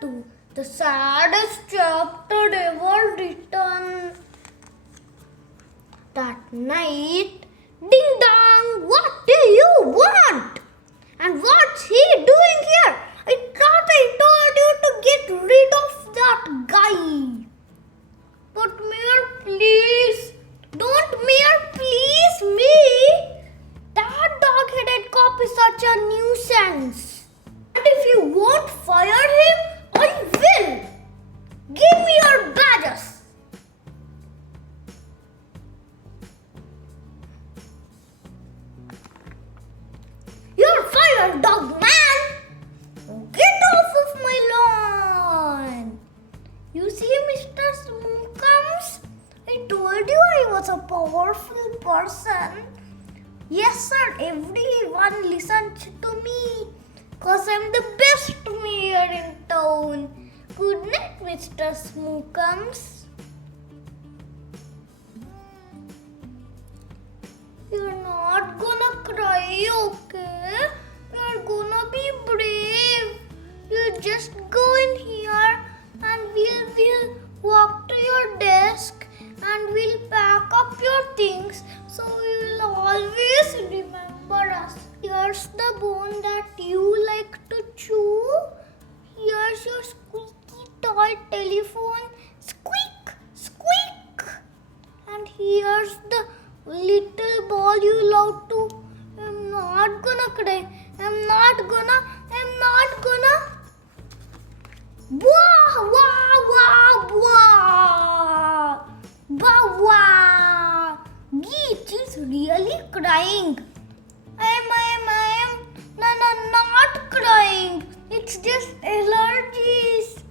2, the saddest chapter ever written. That night, ding dong, what do you want? And what's he doing here? I thought I told you to get rid of that guy. But Mayor, please, don't Mayor, please me. That dog-headed cop is such a nuisance. And if you won't fire him, I will. Give me your badges. You're fired, Dogman! Get off of my lawn! You see, Mr. Smookums, I told you I was a powerful person. Yes, sir, everyone listens to me because I'm the best mayor in town. Good night, Mr. Smookums. You're not gonna cry, okay? You're gonna be brave. You just go in here and we'll walk to your desk and we'll pack up your things so you'll always remember us. Here's the bone that you like to chew. Here's your squeaky toy telephone. Squeak, squeak. And here's the little ball you love to. I'm not gonna cry. I'm not gonna. Wah, wah, wah, wah. Bah, wah. Geet is really crying. I am not crying. It's just allergies.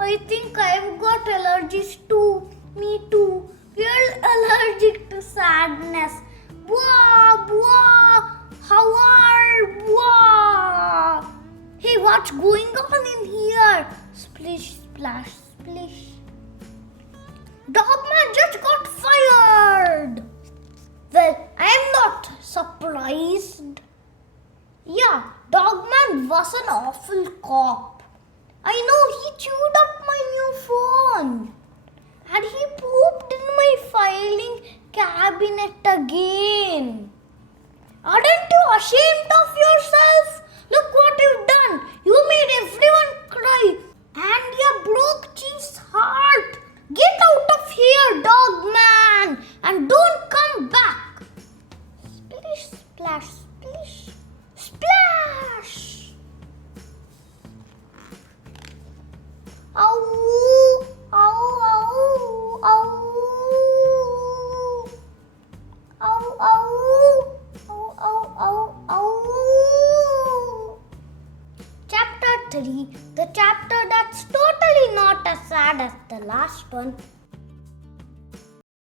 I think I've got allergies too. Me too. We're allergic to sadness. Wah, wah, hawar, wah. Hey, what's going on in here? Splish, splash, splish. Dogman just got fired. Well, I'm not surprised. Yeah, Dogman was an awful cop. I know he chewed up my new phone. And he pooped in my filing cabinet again. Aren't you ashamed of yourself? Look what you've done. You made everyone cry. And you broke Chief's heart. Get out of here, Dogman. And don't come back. Splish, splash, splish. Splash. Ow, ow, ow, ow. Ow, ow. Ow, ow, ow, ow. Chapter 3, the chapter that's totally not as sad as the last one.